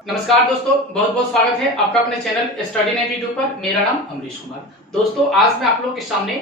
नमस्कार दोस्तों, बहुत बहुत स्वागत है आपका अपने चैनल स्टडी 92 पर। मेरा नाम अमरीश कुमार। दोस्तों, आज मैं आप लोगों के सामने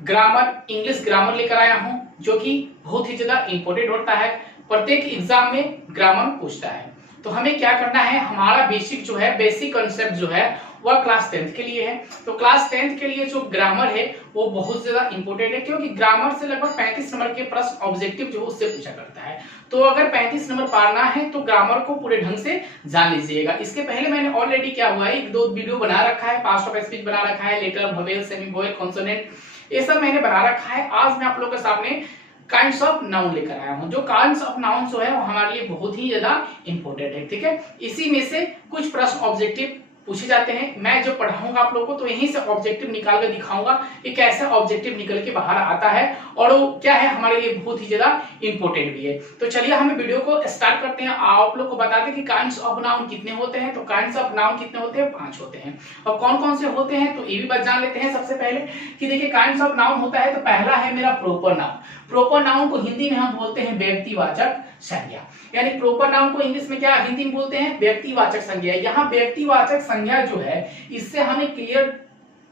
ग्रामर, इंग्लिश ग्रामर लेकर आया हूं, जो कि बहुत ही ज्यादा इंपॉर्टेंट होता है। प्रत्येक एग्जाम में ग्रामर पूछता है। तो हमें क्या करना है, हमारा बेसिक जो है, बेसिक कंसेप्ट जो है वह क्लास 10th के लिए है। तो क्लास 10th के लिए जो ग्रामर है वो बहुत ज्यादा इंपॉर्टेंट है, क्योंकि ग्रामर से लगभग 35 नंबर के प्रश्न ऑब्जेक्टिव जो है उससे पूछा करता है। तो अगर 35 नंबर पाना है तो ग्रामर को पूरे ढंग से जान लीजिएगा। इसके पहले मैंने ऑलरेडी क्या हुआ है, एक दो वीडियो बना रखा है, पास्ट ऑफ स्पीच बना रखा है, letter, vowel, semi vowel, consonant, ये सब मैंने बना रखा है। आज मैं आप लोगों के सामने काइंड्स ऑफ नाउन लेकर आया हूं। जो काइंड्स ऑफ नाउन जो है वो हमारे लिए बहुत ही ज्यादा इंपॉर्टेंट है, ठीक है। इसी में से कुछ प्रश्न ऑब्जेक्टिव पूछे जाते हैं। मैं जो पढ़ाऊंगा आप लोगों को तो यहीं से ऑब्जेक्टिव निकाल कर दिखाऊंगा कि कैसे ऑब्जेक्टिव निकल के बाहर आता है, और वो क्या है हमारे लिए बहुत ही ज्यादा इंपॉर्टेंट भी है। तो चलिए हम वीडियो को स्टार्ट करते हैं। आप लोग को बता दें कि काइंड्स ऑफ नाउन कितने होते हैं। तो काइंड्स ऑफ नाउन कितने होते हैं, 5 होते हैं। और कौन कौन से होते हैं तो ये भी बात जान लेते हैं। सबसे पहले कि देखिए काइंड्स ऑफ नाउन होता है, तो पहला है मेरा प्रॉपर नाउन। प्रॉपर नाउन को हिंदी में हम बोलते हैं व्यक्तिवाचक संज्ञा। यानी प्रॉपर नाउन को इंग्लिश में क्या हिंदी में बोलते हैं, व्यक्तिवाचक संज्ञा। यहाँ व्यक्तिवाचक संज्ञा जो है इससे हमें क्लियर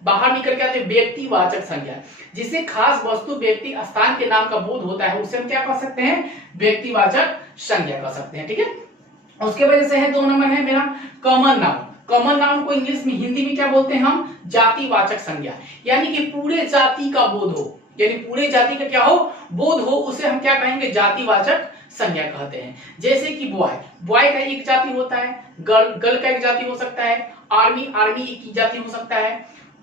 बाहर निकल के आते हैं। व्यक्तिवाचक संज्ञा जिसे खास वस्तु, व्यक्ति, स्थान के नाम का बोध होता है उसे हम क्या कह सकते हैं, व्यक्तिवाचक संज्ञा कह सकते हैं, ठीक है। उसके वजह से है 2 नंबर है मेरा कॉमन नाउन। कॉमन नाउन को इंग्लिश में, हिंदी में क्या बोलते हैं हम, जातिवाचक संज्ञा। यानी कि पूरे जाति का बोध हो, यानी पूरे जाति का क्या हो, बोध हो, उसे हम क्या कहेंगे, जातिवाचक संज्ञा कहते हैं। जैसे कि बॉय, बॉय का एक जाति होता है, गर्ल का एक जाति हो सकता है, आर्मी एक जाति हो सकता है।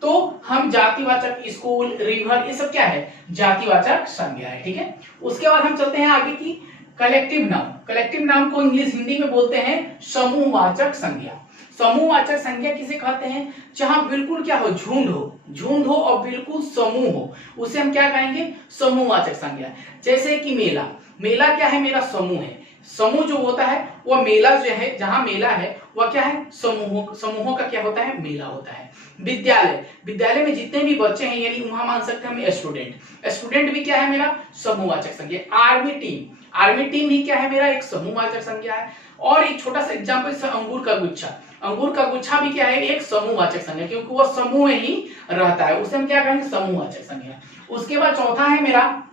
तो हम जातिवाचक, स्कूल, रिवर, ये सब क्या है, जातिवाचक संज्ञा है, ठीक है। उसके बाद हम चलते हैं आगे की कलेक्टिव नाउन। कलेक्टिव नाउन को इंग्लिश, हिंदी में बोलते हैं समूहवाचक संज्ञा। समूहवाचक संज्ञा किसे कहते हैं, जहां बिल्कुल क्या हो, झुंड हो और बिल्कुल समूह हो, उसे हम क्या कहेंगे, समूहवाचक संज्ञा। जैसे कि मेला, मेला क्या है, मेरा समूह है। समूह जो होता है वह मेला जो है, जहां मेला है वह क्या है, समूहों का क्या होता है, मेला होता है। विद्यालय, विद्यालय में जितने भी बच्चे हैं, यानी वहां मान सकते हैं हम स्टूडेंट। स्टूडेंट भी क्या है मेरा, समूहवाचक संज्ञा। आर्मी टीम, आर्मी टीम भी क्या है मेरा, एक समूहवाचक संज्ञा है। और एक छोटा सा एग्जांपल, अंगूर का गुच्छा, अंगूर का गुच्छा भी क्या है, एक समूहवाचक संज्ञा, क्योंकि वह समूह में ही रहता है, उसे हम क्या कहेंगे, समूहवाचक संज्ञा। उसके बाद चौथा है मेरा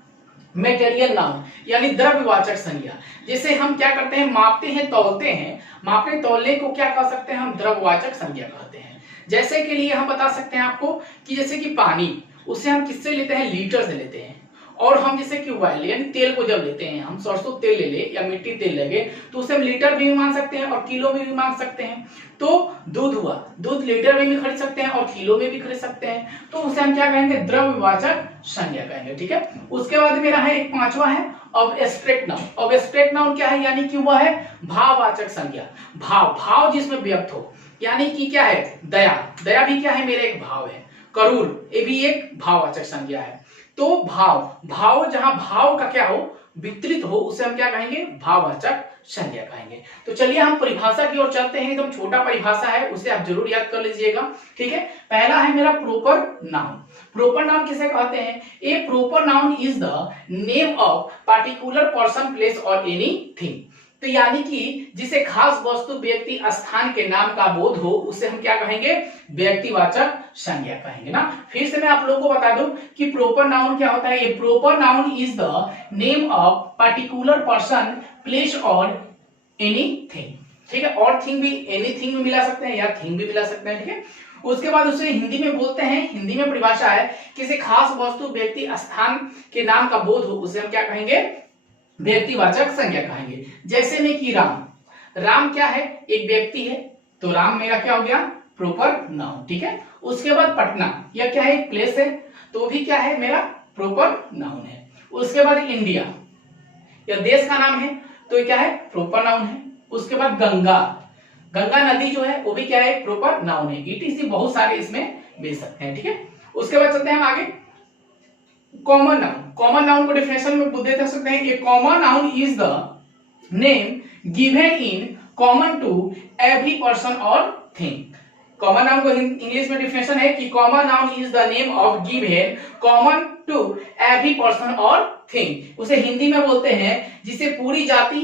मेटेरियल नाउन, यानी द्रव्यवाचक संज्ञा। जैसे हम क्या करते हैं, मापते हैं, तौलते हैं, मापने तौलने को क्या कह सकते हैं हम, द्रव्यवाचक संज्ञा कहते हैं। जैसे के लिए हम बता सकते हैं आपको कि जैसे कि पानी, उसे हम किससे लेते हैं, लीटर से लेते हैं। और हम जैसे कि ऑयल, यानी तेल को जब लेते हैं, हम सरसों तेल ले ले या मिट्टी तेल लगे तो उसे हम लीटर भी मान सकते हैं और किलो में भी मान सकते हैं। तो दूध हुआ, दूध लीटर में भी खरीद सकते हैं और किलो में भी खरीद सकते हैं, तो उसे हम क्या कहेंगे, द्रव्यवाचक संज्ञा कहेंगे, ठीक है। उसके बाद मेरा है एक 5वां है ऑब्स्ट्रैक्ट नाउन। ऑब्स्ट्रैक्ट नाउन क्या है, यानी कि वह है भाववाचक संज्ञा। भाव जिसमें व्यक्त हो, यानी कि क्या है, दया, दया भी क्या है, मेरा एक भाव है। करूर, ये भी एक भाववाचक संज्ञा है। तो भाव जहां भाव का क्या हो, वितरित हो, उसे हम क्या कहेंगे, भाववाचक संज्ञा कहेंगे। तो चलिए हम परिभाषा की ओर चलते हैं। एकदम छोटा परिभाषा है, उसे आप जरूर याद कर लीजिएगा, ठीक है। पहला है मेरा प्रॉपर नाउन। प्रॉपर नाउन किसे कहते हैं, a proper noun is the name of particular person, place और एनीथिंग। तो यानी कि जिसे खास वस्तु, व्यक्ति, स्थान के नाम का बोध हो, उसे हम क्या कहेंगे, व्यक्तिवाचक संज्ञा कहेंगे ना। फिर से मैं आप लोगों को बता दूं कि प्रॉपर नाउन क्या होता है। ये proper noun is the name of particular person, place और एनीथिंग, ठीक है। और थिंग भी, एनीथिंग भी मिला सकते हैं या थिंग भी मिला सकते हैं, ठीक है। उसके बाद उसे हिंदी में बोलते हैं, हिंदी में परिभाषा है, किसी खास वस्तु, व्यक्ति, स्थान के नाम का बोध हो, उसे हम क्या कहेंगे, व्यक्तिवाचक संज्ञा कहेंगे। जैसे में कि राम, राम क्या है, एक व्यक्ति है, तो राम मेरा क्या हो गया, प्रॉपर नाउन, ठीक है। उसके बाद पटना, यह क्या है, एक प्लेस है, तो भी क्या है, मेरा प्रॉपर नाउन है। उसके बाद इंडिया, यह देश का नाम है, तो क्या है, प्रॉपर नाउन है। उसके बाद गंगा, गंगा नदी जो है वो भी क्या है, प्रॉपर नाउन है। ETC बहुत सारे इसमें मिल सकते हैं, ठीक है। उसके बाद चलते हैं हम आगे, कॉमन नाउन। कॉमन नाउन को डिफिनेशन में दे सकते हैं कि common noun is the name given in common to every person और थिंग। कॉमन नाउन को इंग्लिश में डिफिनेशन है कि common noun is the name of given common to every person और थिंग। उसे हिंदी में बोलते हैं जिसे पूरी जाति,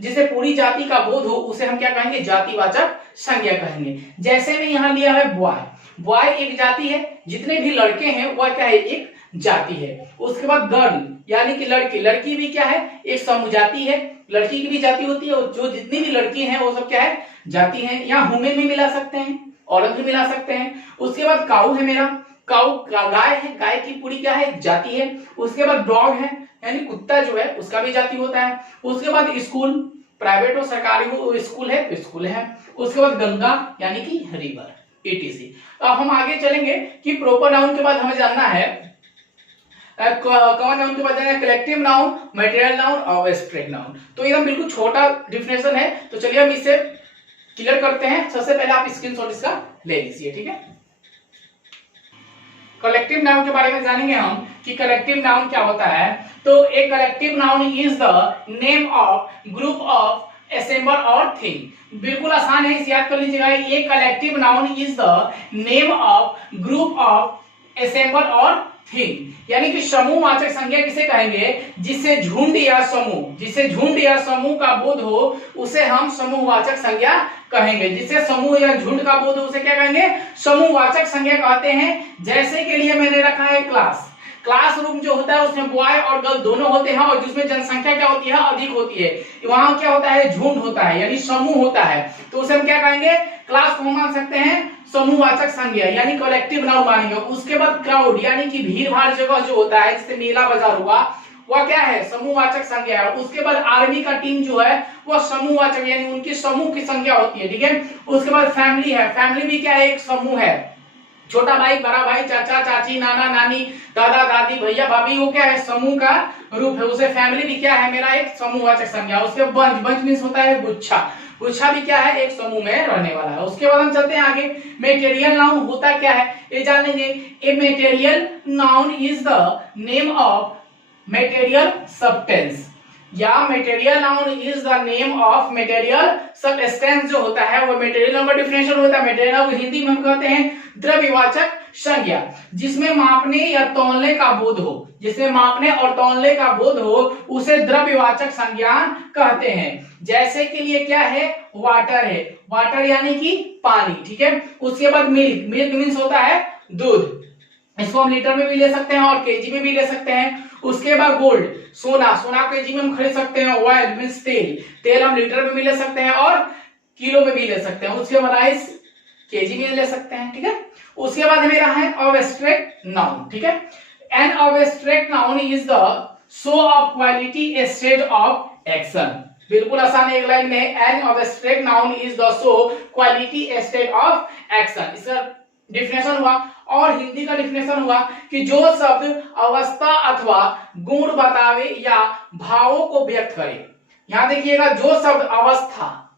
जिसे पूरी जाति का बोध हो उसे हम क्या कहेंगे, जातिवाचक संज्ञा कहेंगे। जैसे में यहाँ लिया है बॉय, बॉय एक जाति है, जितने भी लड़के हैं वह क्या है, एक जाति है। उसके बाद गर्ल यानी कि लड़की, लड़की भी क्या है, एक समूह जाति है, लड़की की भी जाति होती है, और जो जितनी भी लड़की हैं वो सब क्या है, जाति है। यहाँ वुमेन भी मिला सकते हैं, औरत भी मिला सकते हैं। उसके बाद काऊ है मेरा, काऊ गाय है, गाय की पूरी क्या है, जाति है। उसके बाद डॉग है यानी कुत्ता जो है उसका भी जाति होता है। उसके बाद स्कूल, प्राइवेट और सरकारी हो स्कूल है तो स्कूल है। उसके बाद गंगा यानी कि रिवर, etc। अब हम आगे चलेंगे कि प्रॉपर नाउन के बाद हमें जानना है कॉमन नाउन के बाद जानना है कलेक्टिव नाउन, मटेरियल नाउन और एब्स्ट्रैक्ट नाउन। तो एकदम बिल्कुल छोटा डिफिनेशन है, तो चलिए हम इसे क्लियर करते हैं। सबसे पहले आप स्क्रीनशॉट इसका ले लीजिए, ठीक है। कलेक्टिव नाउन के बारे में जानेंगे हम कि कलेक्टिव नाउन क्या होता है। तो एक collective noun is the name of group of assemble और थिंग। बिल्कुल आसान है, इसे याद कर लीजिएगा। ये collective noun is the name of group of assemble और थिंग, यानी कि समूहवाचक संज्ञा किसे कहेंगे, जिससे झुंड या समूह का बोध हो उसे हम समूहवाचक संज्ञा कहेंगे। जिससे समूह या झुंड का बोध हो उसे क्या कहेंगे, समूहवाचक संज्ञा कहते हैं। जैसे के लिए मैंने रखा है क्लासरूम जो होता है उसमें बॉय और गर्ल दोनों होते हैं, और जिसमें जनसंख्या क्या होती है, अधिक होती है, वहां क्या होता है, झुंड होता है यानी समूह होता है। तो उसे हम क्या कहेंगे, क्लास को मान सकते हैं समूहवाचक संज्ञा यानी कलेक्टिव नाउन मानेंगे। उसके बाद क्राउड यानी कि भीड़ भाड़ जगह जो होता है, जैसे मेला बाजार हुआ, वह क्या है, समूहवाचक संज्ञा है। उसके बाद आर्मी का टीम जो है वह समूहवाचक यानी उनकी समूह की संख्या होती है, ठीक है। उसके बाद फैमिली है, फैमिली भी क्या है, एक समूह है। छोटा भाई, बड़ा भाई, चाचा चाची, नाना नानी, दादा दादी, भैया भाभी, वो क्या है, समूह का रूप है। उसे फैमिली भी क्या है, मेरा एक समूहवाचक संज्ञा। उसके बाद बंच मीन्स होता है गुच्छा, गुच्छा भी क्या है, एक समूह में रहने वाला है। उसके बाद हम चलते हैं आगे। मेटेरियल नाउन होता क्या है ये जान लेंगे। A material noun is the name of material substance, या material noun is the name of material substance जो होता है वो मटेरियल नाउन का डिफिनेशन होता है। मटेरियल नाउन हिंदी में हम कहते हैं द्रव्यवाचक संज्ञा, जिसमें मापने या तौलने का बोध हो, जिसमें मापने और तौलने का बोध हो उसे द्रव्यवाचक संज्ञा कहते हैं। जैसे के लिए क्या है, वाटर है, वाटर यानी कि पानी, ठीक है। उसके बाद मिल्क, मिल्क मीन्स होता है दूध, इसको हम लीटर में भी ले सकते हैं और केजी में भी ले सकते हैं। उसके बाद गोल्ड, सोना, सोना केजी में हम खरीद सकते हैं। ऑयल मीन्स तेल, तेल हम लीटर में भी ले सकते हैं और किलो में भी ले सकते हैं। उसके बाद राइस केजी में ले सकते हैं, ठीक है। उसके बाद मेरा है एब्स्ट्रैक्ट नाउन, ठीक है। An abstract noun is the show off quality state of action. बिल्कुल आसान है, एक लाइन में। An abstract noun is the show quality state of action, इसका डिफिनेशन हुआ। और हिंदी का डिफिनेशन हुआ कि जो शब्द अवस्था अथवा गुण बतावे या भावों को व्यक्त करे। यहां देखिएगा, जो शब्द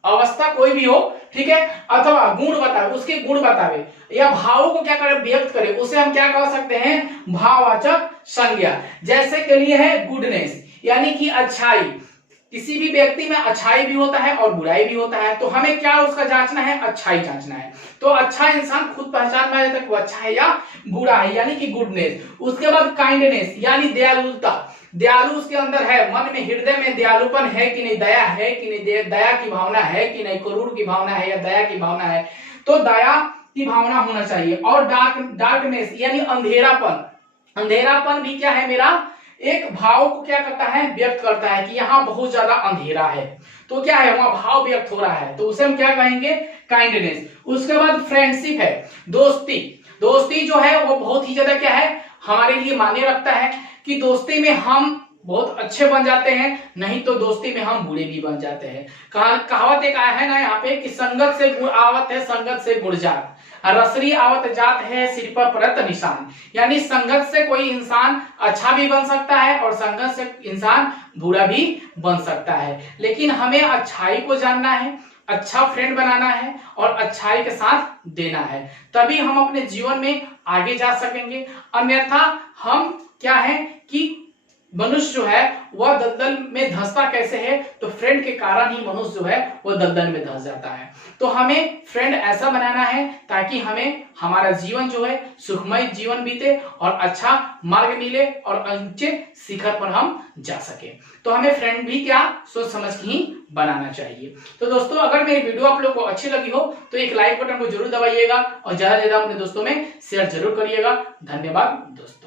अवस्था कोई भी हो, ठीक है, अथवा गुण बतावे, उसके गुण बतावे या भावों को क्या करे, व्यक्त करे, उसे हम क्या कह सकते हैं, भाववाचक संज्ञा। जैसे के लिए है गुडनेस यानी कि अच्छाई। किसी भी व्यक्ति में अच्छाई भी होता है और बुराई भी होता है, तो हमें क्या उसका जांचना है, अच्छाई जांचना है। तो अच्छा इंसान खुद पहचान पाए तक वो अच्छा है या बुरा है, यानी कि गुडनेस। उसके बाद काइंडनेस यानी दयालुता, दयालु उसके अंदर है, मन में हृदय में दयालुपन है कि नहीं, दया है कि नहीं, दया की भावना है कि नहीं, क्रूर की भावना है या दया की भावना है, तो दया की भावना होना चाहिए। और डार्कनेस यानी अंधेरापन, अंधेरापन भी क्या है, मेरा एक भाव को क्या करता है, व्यक्त करता है कि यहाँ बहुत ज्यादा अंधेरा है, तो क्या है, वहां भाव व्यक्त हो रहा है, तो उसे हम क्या कहेंगे, काइंडनेस। उसके बाद फ्रेंडशिप है, दोस्ती। दोस्ती जो है वो बहुत ही ज्यादा क्या है, हमारे लिए मायने रखता है कि दोस्ती में हम बहुत अच्छे बन जाते हैं, नहीं तो दोस्ती में हम बुरे भी बन जाते हैं। कहावत एक आया है ना यहाँ पे कि संगत से गुण आवत है, संगत से गुण जात, रसरी आवत जात है, सिर पर परत निशान। यानी संगत से कोई इंसान अच्छा भी बन सकता है और संगत से इंसान बुरा भी बन सकता है, लेकिन हमें अच्छाई को जानना है, अच्छा फ्रेंड बनाना है और अच्छाई के साथ देना है, तभी हम अपने जीवन में आगे जा सकेंगे। अन्यथा हम क्या है कि मनुष्य जो है वह दलदल में धंसता कैसे है, तो फ्रेंड के कारण ही मनुष्य जो है वह दलदल में धंस जाता है। तो हमें फ्रेंड ऐसा बनाना है ताकि हमें हमारा जीवन जो है सुखमय जीवन बीते और अच्छा मार्ग मिले और ऊंचे शिखर पर हम जा सके। तो हमें फ्रेंड भी क्या सोच समझ के ही बनाना चाहिए। तो दोस्तों, अगर मेरी वीडियो आप लोग को अच्छी लगी हो तो एक लाइक बटन को जरूर दबाइएगा और ज्यादा से ज्यादा अपने दोस्तों में शेयर जरूर करिएगा। धन्यवाद दोस्तों।